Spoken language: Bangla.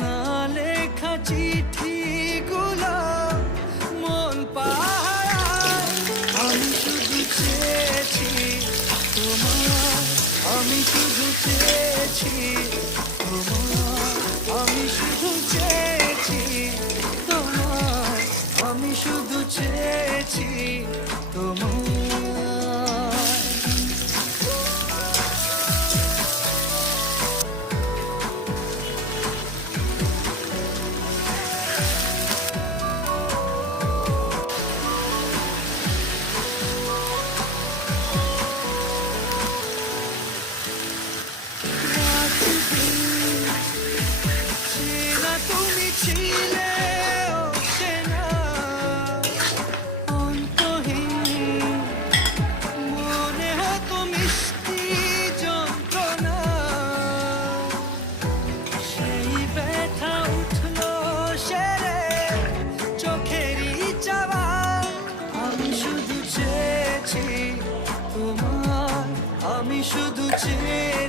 না লেখা চিঠিগুলো মন পাহারায়। আমি শুধু চেয়েছি তোমার, আমি শুধু চেয়েছি তোমার, আমি শুধু চেয়েছি তোমার, আমি শুধু চেয়েছি তোমার। চেনা তুমি ছিলে অচেনা, অন্তহীন মনে হতো মিষ্টি যন্ত্রণা। সেই ব্যথা উঠলো সেরে চোখেরই চাওয়া। আমি শুধু চেয়েছি তোমার, আমি শুধু চেয়েছি